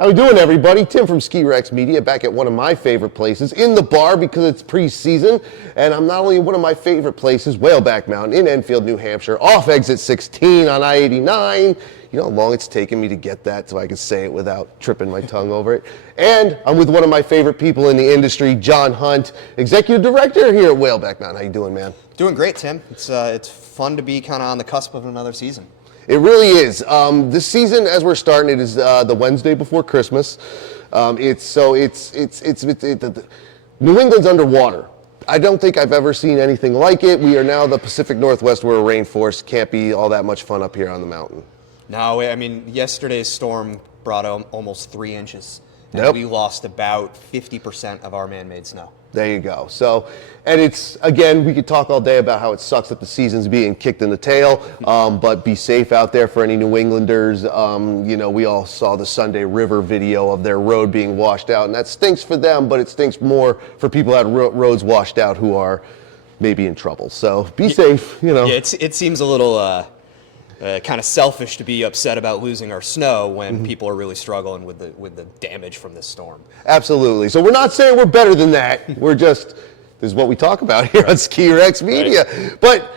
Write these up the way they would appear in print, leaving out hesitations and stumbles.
How we doing, everybody? Tim from Ski Rex Media, back at one of my favorite places, in the bar, because it's preseason, and I'm not only in one of my favorite places, Whaleback Mountain in Enfield, New Hampshire, off exit 16 on I-89. You know how long it's taken me to get that so I can say it without tripping my tongue over it. And I'm with one of my favorite people in the industry, Jon Hunt, Executive Director here at Whaleback Mountain. How you doing, man? Doing great, Tim. It's fun to be kind of on the cusp of another season. It really is. This season, as we're starting, it is the Wednesday before Christmas. New England's underwater. I don't think I've ever seen anything like it. We are now the Pacific Northwest. We're a rainforest. Can't be all that much fun up here on the mountain. No, I mean, yesterday's storm brought almost 3 inches. And Yep. we lost about 50% of our man-made snow. There you go. So, and it's, again, we could talk all day about how it sucks that the season's being kicked in the tail, but be safe out there for any New Englanders. You know, we all saw the Sunday River video of their road being washed out, and that stinks for them, but it stinks more for people that had roads washed out who are maybe in trouble. So be safe, you know. Yeah, it seems a little kind of selfish to be upset about losing our snow when people are really struggling with the damage from this storm. Absolutely. So we're not saying we're better than that. We're just, this is what we talk about here on Ski Rex Media. Right. But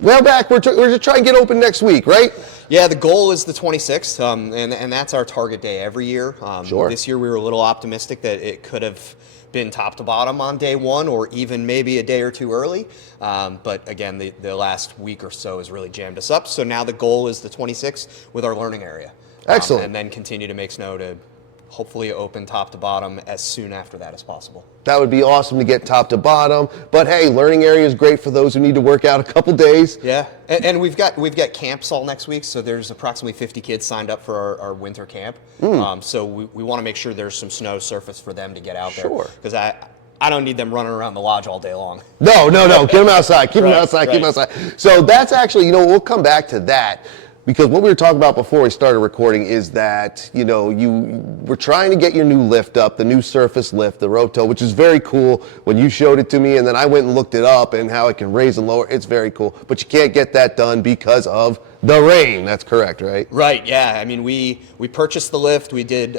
Whaleback, we're to try and get open next week, right? Yeah, the goal is the 26th, and that's our target day every year. Sure. This year we were a little optimistic that it could have been top to bottom on day one, or even maybe a day or two early. But again, the last week or so has really jammed us up. So now the goal is the 26th with our learning area. Excellent. And then continue to make snow to hopefully open top to bottom as soon after that as possible. That would be awesome to get top to bottom. But hey, learning area is great for those who need to work out a couple days. Yeah, and we've got camps all next week. So there's approximately 50 kids signed up for our winter camp. So we want to make sure there's some snow surface for them to get out there. Sure. Because I don't need them running around the lodge all day long. No. Get them outside. Keep them outside. Right. Keep them outside. So that's actually, you know, we'll come back to that. Because what we were talking about before we started recording is that, you know, we're trying to get your new lift up, the new surface lift, the Roto, which is very cool. When you showed it to me, and then I went and looked it up and how it can raise and lower, it's very cool. But you can't get that done because of the rain. That's correct, right? Right, yeah. I mean, we purchased the lift. We did,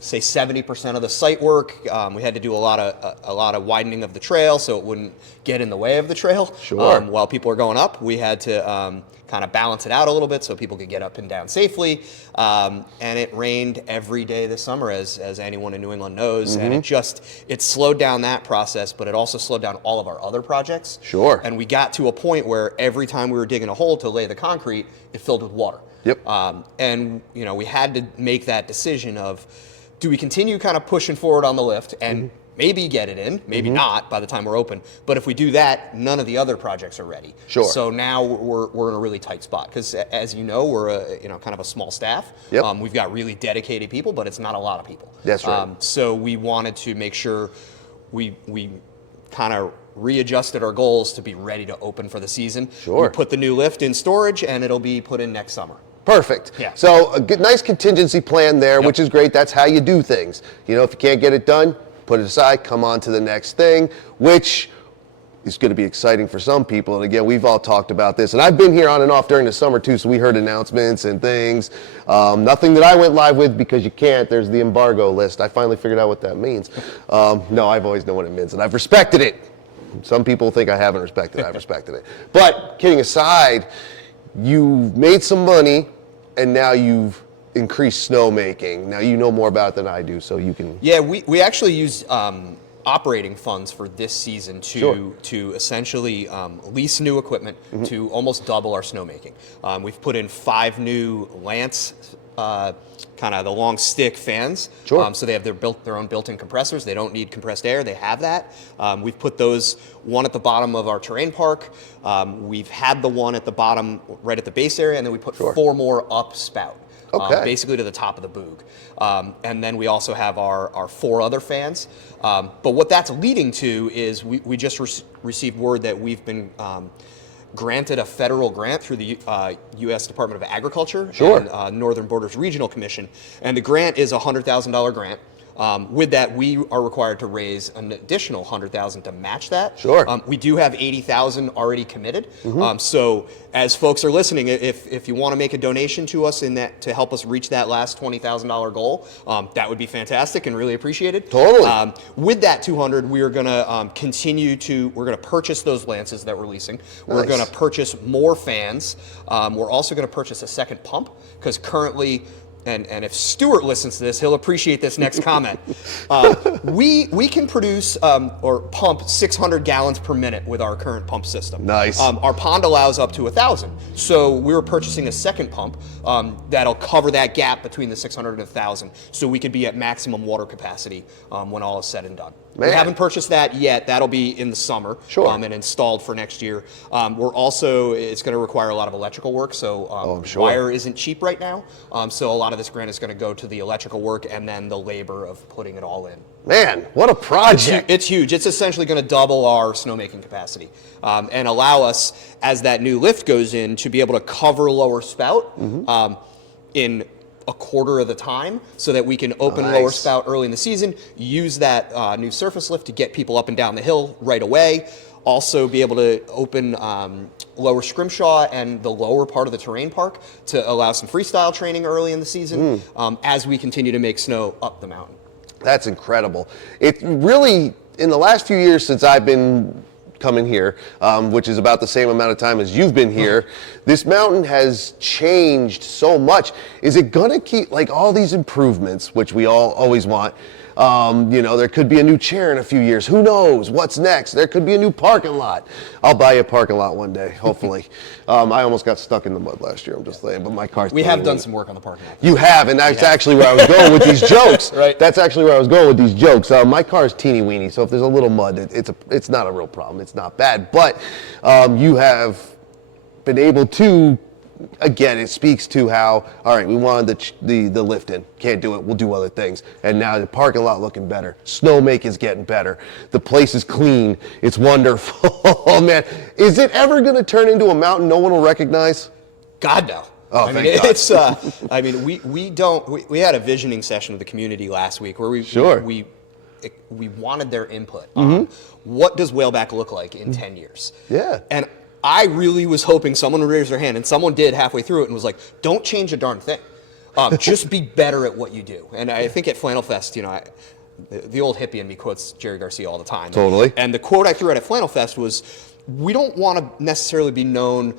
say, 70% of the site work. We had to do a lot of widening of the trail so it wouldn't get in the way of the trail. Sure. While people are going up, we had to kind of balance it out a little bit so people could get up and down safely. And it rained every day this summer, as anyone in New England knows. And it slowed down that process, but it also slowed down all of our other projects. Sure. And we got to a point where every time we were digging a hole to lay the concrete, it filled with water. Yep. And, you know, we had to make that decision of, do we continue kind of pushing forward on the lift and maybe get it in, maybe not by the time we're open. But if we do that, none of the other projects are ready. Sure. So now we're in a really tight spot because, as you know, we're kind of a small staff. Yep. We've got really dedicated people, but it's not a lot of people. That's right. So we wanted to make sure we kind of readjusted our goals to be ready to open for the season. Sure. We put the new lift in storage, and it'll be put in next summer. Perfect. Yeah. So a good, nice contingency plan there, which is great. That's how you do things. You know, if you can't get it done, put it aside, come on to the next thing, which is going to be exciting for some people. And again, we've all talked about this. And I've been here on and off during the summer too, so we heard announcements and things. Nothing that I went live with because you can't. There's the embargo list. I finally figured out what that means. No, I've always known what it means, and I've respected it. Some people think I haven't respected it. I've respected it. But kidding aside, you've made some money, and now you've increased snowmaking. Now you know more about it than I do, so you can... Yeah, we actually used operating funds for this season to essentially lease new equipment to almost double our snowmaking. We've put in 5 new Lance, kind of the long stick fans. Sure. So they have their own built-in compressors. They don't need compressed air. They have that. We've put those, one at the bottom of our terrain park. We've had the one at the bottom right at the base area, and then we put 4 more up spout. Basically to the top of the boog. And then we also have our 4 other fans. But what that's leading to is we just received word that we've been granted a federal grant through the U.S. Department of Agriculture and Northern Borders Regional Commission. And the grant is a $100,000 grant. With that, we are required to raise an additional $100,000 to match that. Sure. We do have $80,000 already committed. So as folks are listening, if you want to make a donation to us in that to help us reach that last $20,000 goal, that would be fantastic and really appreciated. Totally. With that 200, we are going to we're going to purchase those Lances that we're leasing. We're Nice. going to purchase more fans. We're also going to purchase a second pump because currently, and if Stuart listens to this, he'll appreciate this next comment. We can produce or pump 600 gallons per minute with our current pump system. Nice. Our pond allows up to 1,000. So we were purchasing a second pump that'll cover that gap between the 600 and 1,000 so we could be at maximum water capacity when all is said and done. Man. We haven't purchased that yet. That'll be in the summer. Sure. And installed for next year. It's going to require a lot of electrical work, so I'm sure. wire isn't cheap right now. So a lot of this grant is going to go to the electrical work and then the labor of putting it all in. Man, what a project. It's huge. It's essentially going to double our snowmaking capacity and allow us, as that new lift goes in, to be able to cover lower spout in a quarter of the time so that we can open lower Nice. spout early in the season, use that new surface lift to get people up and down the hill right away, also be able to open lower scrimshaw and the lower part of the terrain park to allow some freestyle training early in the season as we continue to make snow up the mountain. That's incredible. It really, in the last few years since I've been coming here, which is about the same amount of time as you've been here, this mountain has changed so much. Is it gonna keep, like, all these improvements, which we all always want? There could be a new chair in a few years. Who knows what's next? There could be a new parking lot. I'll buy you a parking lot one day, hopefully. I almost got stuck in the mud last year, I'm just saying, but my car's We have done totally- some work on the parking lot. You have, and that's actually where I was going with these jokes. Right. That's actually where I was going with these jokes. My car is teeny weeny, so if there's a little mud, it's not a real problem. It's not bad, but you have been able to. Again, it speaks to how, all right, we wanted the lift in. Can't do it. We'll do other things. And now the parking lot looking better. Snowmaking's getting better. The place is clean. It's wonderful. Oh, man. Is it ever going to turn into a mountain no one will recognize? God, no. Oh, thank God. It's. We had a visioning session with the community last week where we wanted their input on what does Whaleback look like in 10 years. Yeah. And I really was hoping someone would raise their hand, and someone did halfway through it and was like, "Don't change a darn thing. Just be better at what you do." And I think at Flannel Fest, the old hippie in me quotes Jerry Garcia all the time. Totally. And the quote I threw out at Flannel Fest was, "We don't want to necessarily be known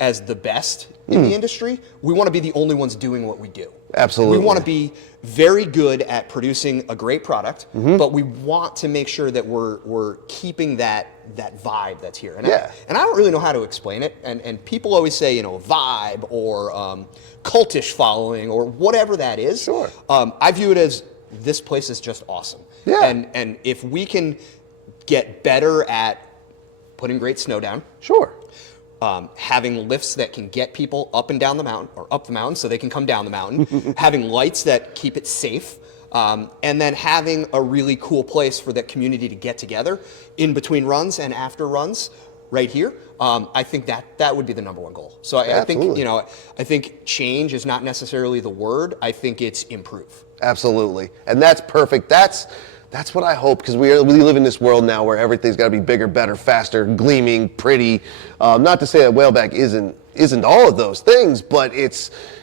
as the best in the industry. We want to be the only ones doing what we do. Absolutely. We want to be very good at producing a great product, but we want to make sure that we're keeping that vibe that's here." And Yeah. I don't really know how to explain it. And people always say, vibe or cultish following or whatever that is. Sure. I view it as this place is just awesome. Yeah. And if we can get better at putting great snow down, Sure. having lifts that can get people up and down the mountain, or up the mountain so they can come down the mountain, having lights that keep it safe, and then having a really cool place for that community to get together in between runs and after runs right here. I think that would be the number one goal. So I think, Absolutely. I think change is not necessarily the word. I think it's improve. Absolutely. And that's perfect. That's what I hope, because we live in this world now where everything's got to be bigger, better, faster, gleaming, pretty. Not to say that Whaleback isn't all of those things, but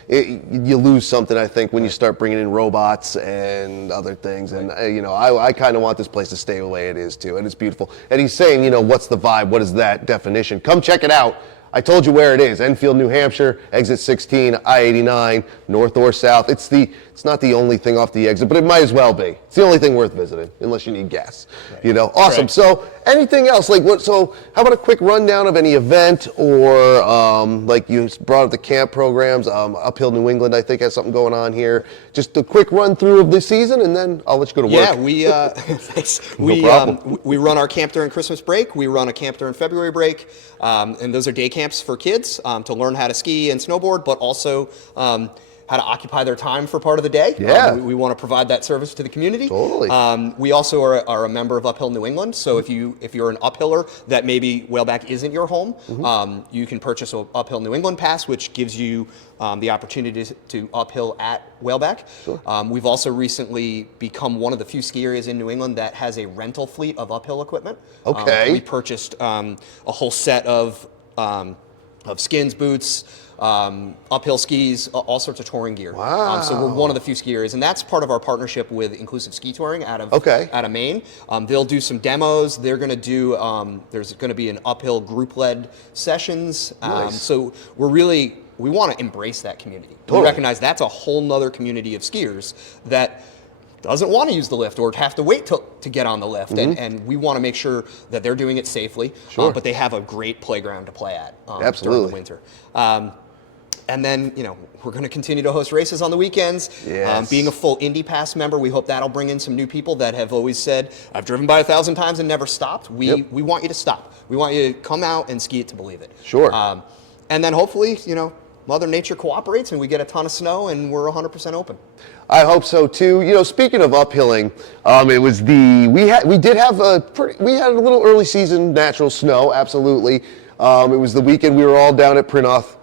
you lose something, I think, when you start bringing in robots and other things. And I kind of want this place to stay the way it is too, and it's beautiful. And he's saying, what's the vibe? What is that definition? Come check it out. I told you where it is. Enfield, New Hampshire, exit 16, I-89, north or south. It's not the only thing off the exit, but it might as well be. It's the only thing worth visiting, unless you need gas. Right. Awesome. Right. So anything else? So how about a quick rundown of any event, or like you brought up the camp programs, Uphill New England, I think, has something going on here. Just a quick run through of the season, and then I'll let you go to work. Yeah, thanks. We run our camp during Christmas break. We run a camp during February break, and those are day camps for kids to learn how to ski and snowboard, but also how how to occupy their time for part of the day. Yeah. We want to provide that service to the community. Totally. We also are a member of Uphill New England. So if you're an uphiller that maybe Whaleback isn't your home, you can purchase a Uphill New England pass, which gives you the opportunity to uphill at Whaleback. Sure. We've also recently become one of the few ski areas in New England that has a rental fleet of uphill equipment. Okay. We purchased a whole set of skins, boots, uphill skis, all sorts of touring gear. Wow. So we're one of the few ski areas, and that's part of our partnership with Inclusive Ski Touring out of Maine. They'll do some demos. They're going to do. There's going to be an uphill group-led sessions. Nice. So we want to embrace that community. Totally. We recognize that's a whole nother community of skiers that doesn't want to use the lift or have to wait to get on the lift. And we want to make sure that they're doing it safely, but they have a great playground to play at during the winter. And then, we're going to continue to host races on the weekends. Yes. Being a full Indy Pass member, we hope that'll bring in some new people that have always said, I've driven by 1,000 times and never stopped. We want you to stop. We want you to come out and ski it to believe it. Sure. And then hopefully, Mother Nature cooperates and we get a ton of snow and we're 100% open. I hope so too. Speaking of uphilling, it was we had a little early season natural snow. Absolutely. It was the weekend we were all down at Prinoth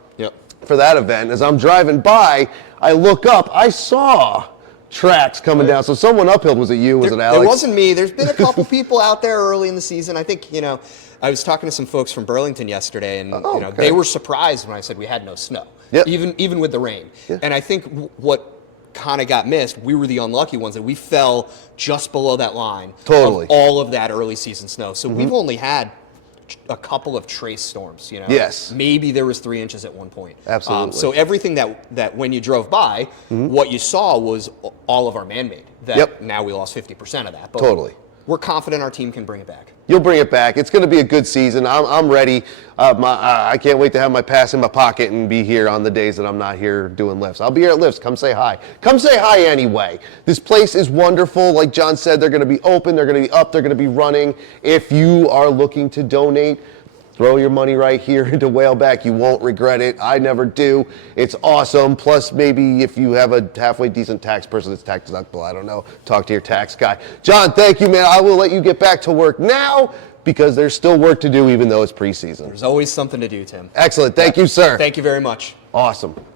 for that event. As I'm driving by, I look up. I saw tracks coming down. So someone uphilled. Was it you? Was it Alex? It wasn't me. There's been a couple people out there early in the season. I think I was talking to some folks from Burlington yesterday, and they were surprised when I said we had no snow, even with the rain. And I think what kind of got missed, we were the unlucky ones that we fell just below that line of all of that early season snow. So we've only had a couple of trace storms. Yes. Maybe there was 3 inches at one point. Absolutely. So everything that when you drove by, what you saw was all of our man-made. That now we lost 50% of that. But we're confident our team can bring it back. You'll bring it back. It's going to be a good season. I'm ready. I can't wait to have my pass in my pocket and be here on the days that I'm not here doing lifts. I'll be here at lifts. Come say hi. Come say hi anyway. This place is wonderful. Like John said, they're going to be open. They're going to be up. They're going to be running. If you are looking to donate, throw your money right here into Whaleback. You won't regret it. I never do. It's awesome. Plus, maybe if you have a halfway decent tax person that's tax deductible, I don't know, talk to your tax guy. John, thank you, man. I will let you get back to work now because there's still work to do even though it's preseason. There's always something to do, Tim. Excellent. Thank you, sir. Thank you very much. Awesome.